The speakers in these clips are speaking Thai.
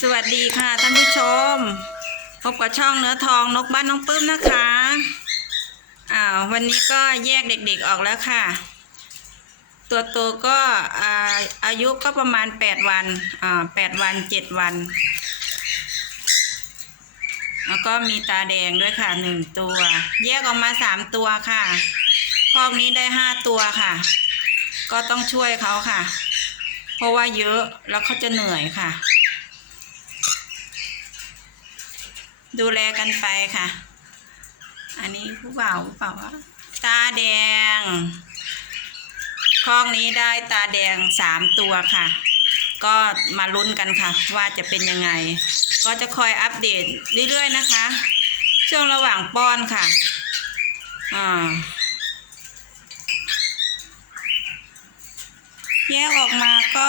สวัสดีค่ะท่านผู้ชม พบกับช่องเนื้อทองนกบ้านน้องปื้มนะคะอ่าวันนี้ก็แยกเด็กๆออกแล้วค่ะ ตัวโตก็อ่าอายุก็ประมาณ 8 วันอ่า8วัน 7 วัน แล้วก็มีตาแดงด้วยค่ะหนึ่งตัว แยกออกมาสามตัวค่ะคอกนี้ได้ห้าตัวค่ะ ก็ต้องช่วยเขาค่ะ เพราะว่าเยอะแล้วเขาจะเหนื่อยค่ะ ดูแลกันไปค่ะ อันนี้ผู้บ่าวผู้บ่าว่าตาแดงคลอกนี้ได้ตาแดงสามตัวค่ะ ก็มาลุ้นกันค่ะ ว่าจะเป็นยังไง ก็จะคอยอัปเดตเรื่อยๆนะคะ ช่วงระหว่างป้อนค่ะอ่าแยกออกมาก็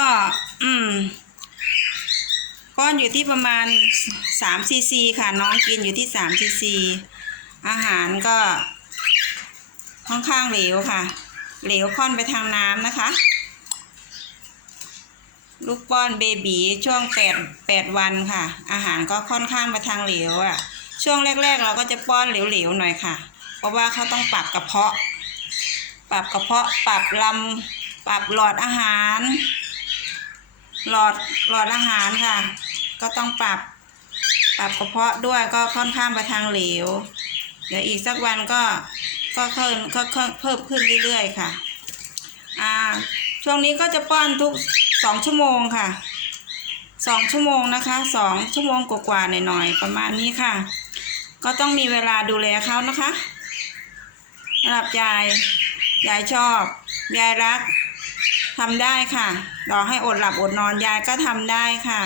อืม ป้อนอยู่ที่ประมาณ3ซีซีค่ะน้องกินอยู่ที่3ซีซีอาหารก็ค่อนข้างเหลวค่ะ เหลวค่อนไปทางน้ำนะคะ ลูกป้อนเบบีช่วง8 8วันค่ะ อาหารก็ค่อนข้างไปทางเหลวอะ่ะ ช่วงแรก ๆ เราก็จะป้อนเหลวๆหน่อยค่ะ เพราะว่าเขาต้องปรับกระเพาะ ปรับกระเพาะปรับลำปรับหลอดอาหาร หลอดหลอดอาหารค่ะ ก็ต้องปรับปรับกระเพาะด้วยก็ค่อนข้างไปทางเหลว เดี๋ยวอีกสักวันก็ก็เพิ่มก็เพิ่มเพิ่มขึ้นเรื่อยๆค่ะ อ่า ช่วงนี้ก็จะป้อนทุกสองชั่วโมงค่ะสองชั่วโมงนะคะสองชั่วโมงกว่าๆหน่อยๆประมาณนี้ค่ะ ก็ต้องมีเวลาดูแลเขานะคะสำหรับยายยายชอบ ยายรักทำได้ค่ะรอให้อดหลับอดนอนยายก็ทำได้ค่ะ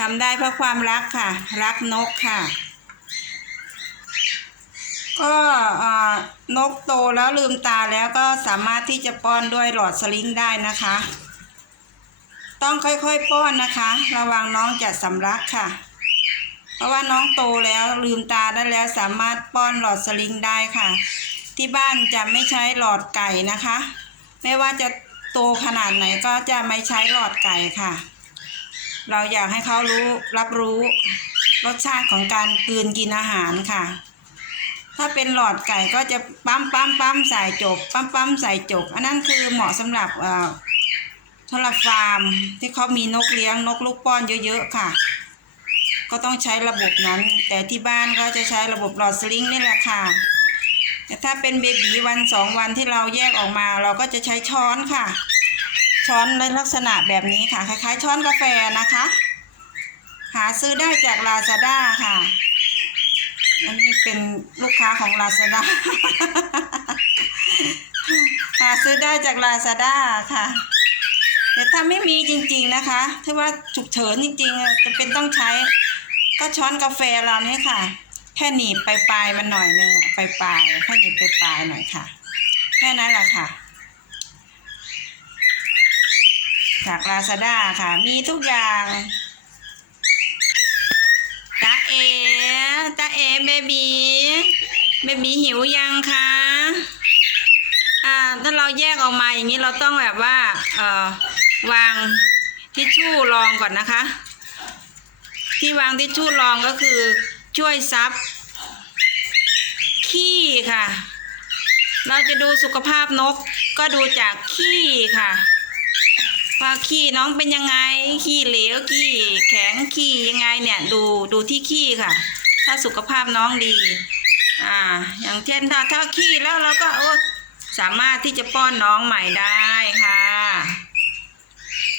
ทำได้เพราะความรักค่ะ รักนกค่ะ ก็นกโตแล้วลืมตาแล้วก็สามารถที่จะป้อนด้วยหลอดสลิงได้นะคะ ต้องค่อยๆป้อนนะคะ ระวังน้องจะสำลักค่ะ เพราะว่าน้องโตแล้วลืมตาได้แล้วสามารถป้อนหลอดสลิงได้ค่ะ ที่บ้านจะไม่ใช้หลอดไก่นะคะ ไม่ว่าจะโตขนาดไหนก็จะไม่ใช้หลอดไก่ค่ะ เราอยากให้เขารู้รับรู้ รสชาติของการกืนกินอาหารค่ะ ถ้าเป็นหลอดไก่ก็จะปั๊มปั๊มปั๊มใส่จบ ปั๊มปั๊มใส่จบ อันนั้นคือเหมาะสำหรับเอ่อสำหรับฟาร์มที่เขามีนกเลี้ยงนกลูกป้อนเยอะๆค่ะ ก็ต้องใช้ระบบนั้น แต่ที่บ้านก็จะใช้ระบบหลอดสลิงนี่แหละค่ะแต่ถ้าเป็นเบบีวันสองวันที่เราแยกออกมา เราก็จะใช้ช้อนค่ะ ช้อนในลักษณะแบบนี้ค่ะ คล้าย ๆ ช้อนกาแฟนะคะ หาซื้อได้จากลาซาด้าค่ะ อันนี้เป็นลูกค้าของลาซาด้าหาซื้อได้จากลาซาด้าค่ะแต่ถ้าไม่มีจริงๆนะคะถ้าว่าฉุกเฉินจริงๆจะเป็นต้องใช้ก็ช้อนกาแฟเราเนี่ยค่ะ แค่หนีบปลายๆมันหน่อยนึงปลายๆแค่หนีบปลายๆหน่อยค่ะ แค่นั้นแหละค่ะ จากลาซาด้าค่ะ มีทุกอย่างตาเอตาเอเบบีเบบีหิวยังคะอ่าถ้าเราแยกออกมาอย่างนี้เราต้องแบบว่าเอ่อวางทิชชู่รองก่อนนะคะ ที่วางทิชชู่รองก็คือช่วยซับขี้ค่ะ เราจะดูสุขภาพนกก็ดูจากขี้ค่ะ ว่าขี้น้องเป็นยังไง ขี้เหลวขี้แข็งขี้ยังไงเนี่ย ดูดูที่ขี้ค่ะ ถ้าสุขภาพน้องดี อ่า อย่างเช่นถ้าถ้าขี้แล้วเราก็เออสามารถที่จะป้อนน้องใหม่ได้ค่ะ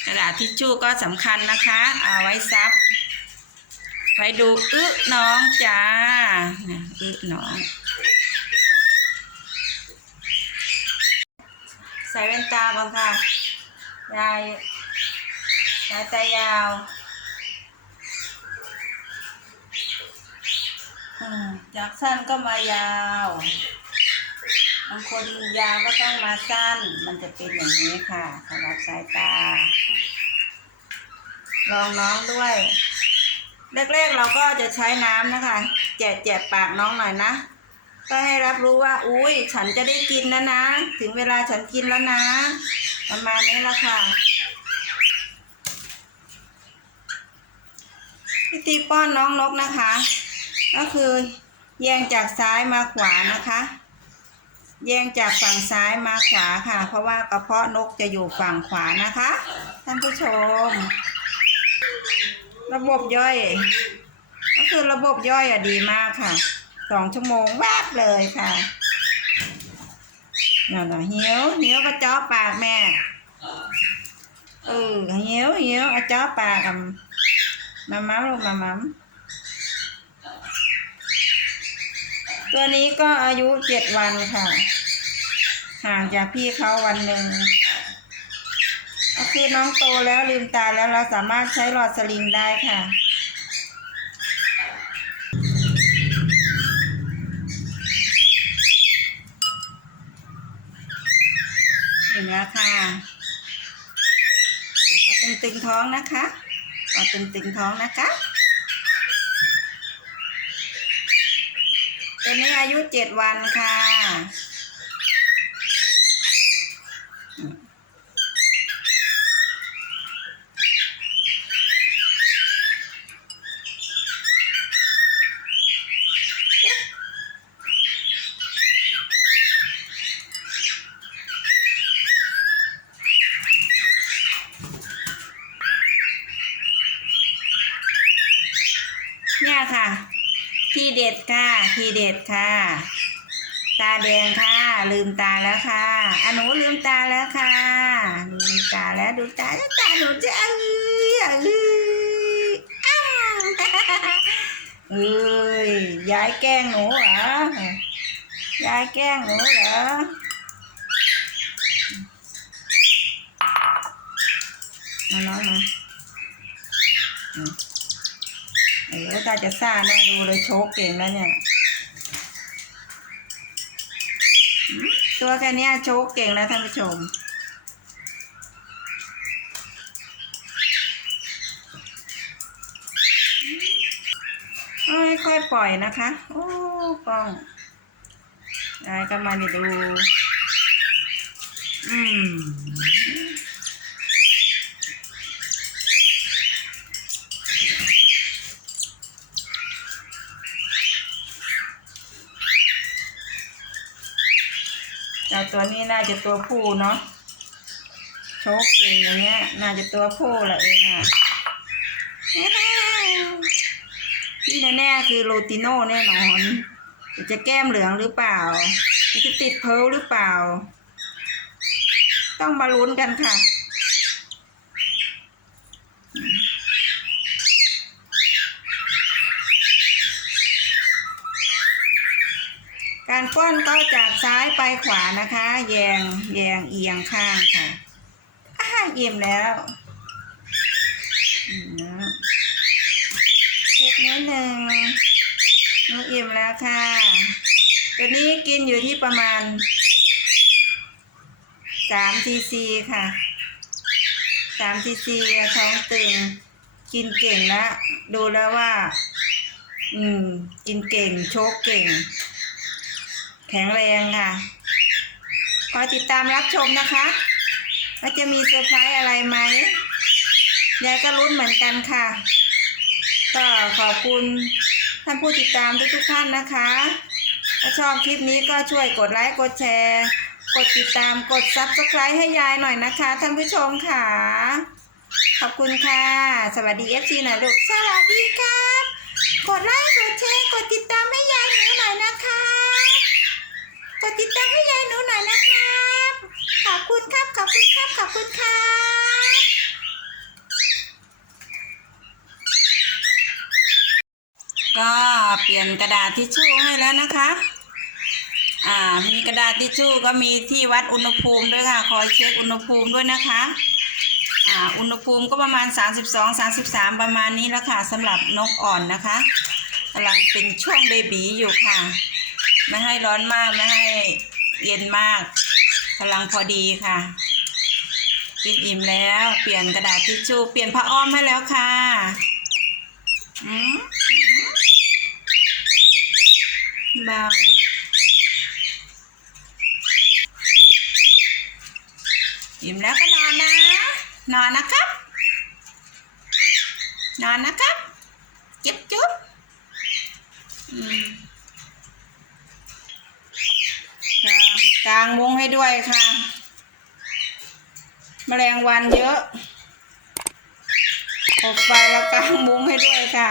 กระดาษทิชชู่ก็สำคัญนะคะเอาไว้ซับไว้ดูอึน้องจ้าอึน้องใส่แว่นตาบ้างค่ะ ยายยายตายาวอืมจากสั้นก็มายาวบางคนยาวก็ต้องมาสั้น มันจะเป็นอย่างนี้ค่ะสำหรับสายตา ลองน้องด้วยแรกๆเราก็จะใช้น้ำนะคะ แจกแจกปากน้องหน่อยนะก็ให้รับรู้ว่า อุ้ยฉันจะได้กินแล้วนะ ถึงเวลาฉันกินแล้วนะ ประมาณนี้ละค่ะธีป้อนน้องนกนะคะ ก็คือแยงจากซ้ายมาขวานะคะ แยงจากฝั่งซ้ายมาขวาค่ะ เพราะว่ากระเพาะนกจะอยู่ฝั่งขวานะคะ ท่านผู้ชม ระบบย่อย ก็คือระบบย่อยอะดีมากค่ะสองชั่วโมงแวบเลยค่ะ นั่นน่ะหิวเหิวก็จ้อปากแม่เออเหิวเหิวเอาจ้อปากกับมามัมลูกมามัมตัวนี้ก็อายุเจ็ดวันค่ะ ห่างจากพี่เขาวันหนึ่งก็คือน้องโตแล้วลืมตาแล้วเราสามารถใช้หลอดสลิงได้ค่ะ ตึงท้องนะคะก็ตึงๆท้องนะคะ ตัวนี้อายุเจ็ดวันค่ะ ค่ะ ทีเด็ดค่ะ ทีเด็ดค่ะ ตาแดงค่ะ ลืมตาแล้วค่ะอะหนูลืมตาแล้วค่ะลืมตาแล้วดูตาแล้วตาหนูจะเอ้ยเอ้ยอ้าวเอ้ยยายแกล้งหนูเหรอยายแกล้งหนูเหรอมาน้องมาอืม เออ ตาจะซ่าน่าดูเลยโชกเก่งแล้วเนี่ย ตัวแค่นี้โชกเก่งแล้วท่านผู้ชมค่อยค่อยปล่อยนะคะ โอ้กล้องยายก็มานี่ดู อืม แต่ตัวนี้น่า จะตัวผู้เนาะโชกเก่งอย่างเงี้ย น่าจะตัวผู้แหละเองอะที่แน่ๆคือโรติโน่แน่นอน จะแก้มเหลืองหรือเปล่า จะติดเพิร์ลหรือเปล่า ต้องมาลุ้นกันค่ะ การป้อนก็จากซ้ายไปขวานะคะ แยงแยงเอียงข้างค่ะอ้าอิ่มแล้วเช็ดนิดหนึ่งนูอิ่มแล้วค่ะ ตัวนี้กินอยู่ที่ประมาณสามซีซีค่ะสามซีซีท้องตึง กินเก่งแล้ว ดูแล้วว่า อืม กินเก่ง โชกเก่ง แข็งแรงค่ะ คอยติดตามรับชมนะคะว่าจะมีเซอร์ไพรส์อะไรไหมยายก็รุ้นเหมือนกันค่ะ ก็ขอบคุณท่านผู้ติดตามทุกๆท่านนะคะ ถ้าชอบคลิปนี้ก็ช่วยกดไลค์กดแชร์ กดติดตามกดซับสไครต์ให้ยายหน่อยนะคะท่านผู้ชมค่ะ ขอบคุณค่ะ สวัสดีเอฟซีหน่อยลูก สวัสดีครับ กดไลค์ กดแชร์ กดติดตามให้ยายหนูหน่อยนะคะ ก ดติดตามให้ยายหนูหน่อยนะครับ ขอบคุณครับ ขอบคุณครับ ขอบคุณครับก็เปลี่ยนกระดาษทิชชู่ให้แล้วนะคะ อ่า มีกระดาษทิชชู่ก็มีที่วัดอุณหภูมิด้วยค่ะ คอยเช็คอุณหภูมิด้วยนะคะ อ่า อุณหภูมิก็ประมาณ 32 33 ประมาณนี้แล้วค่ะสำหรับนกอ่อนนะคะกำลังเป็นช่วงเบบีอยู่ค่ะ ไม่ให้ร้อนมาก ไม่ให้เย็นมากกำลังพอดีค่ะกินอิ่มแล้ว เปลี่ยนกระดาษทิชชู่เปลี่ยนผ้าอ้อมให้แล้วค่ะอืมอืมบางอิ่มแล้วก็นอนนะ นอนนะครับ นอนนะครับเจ็บจุ๊บอืมค่ะ กางมุ้งให้ด้วยค่ะ แมลงวันเยอะอบไฟแล้วกางมุ้งให้ด้วยค่ะ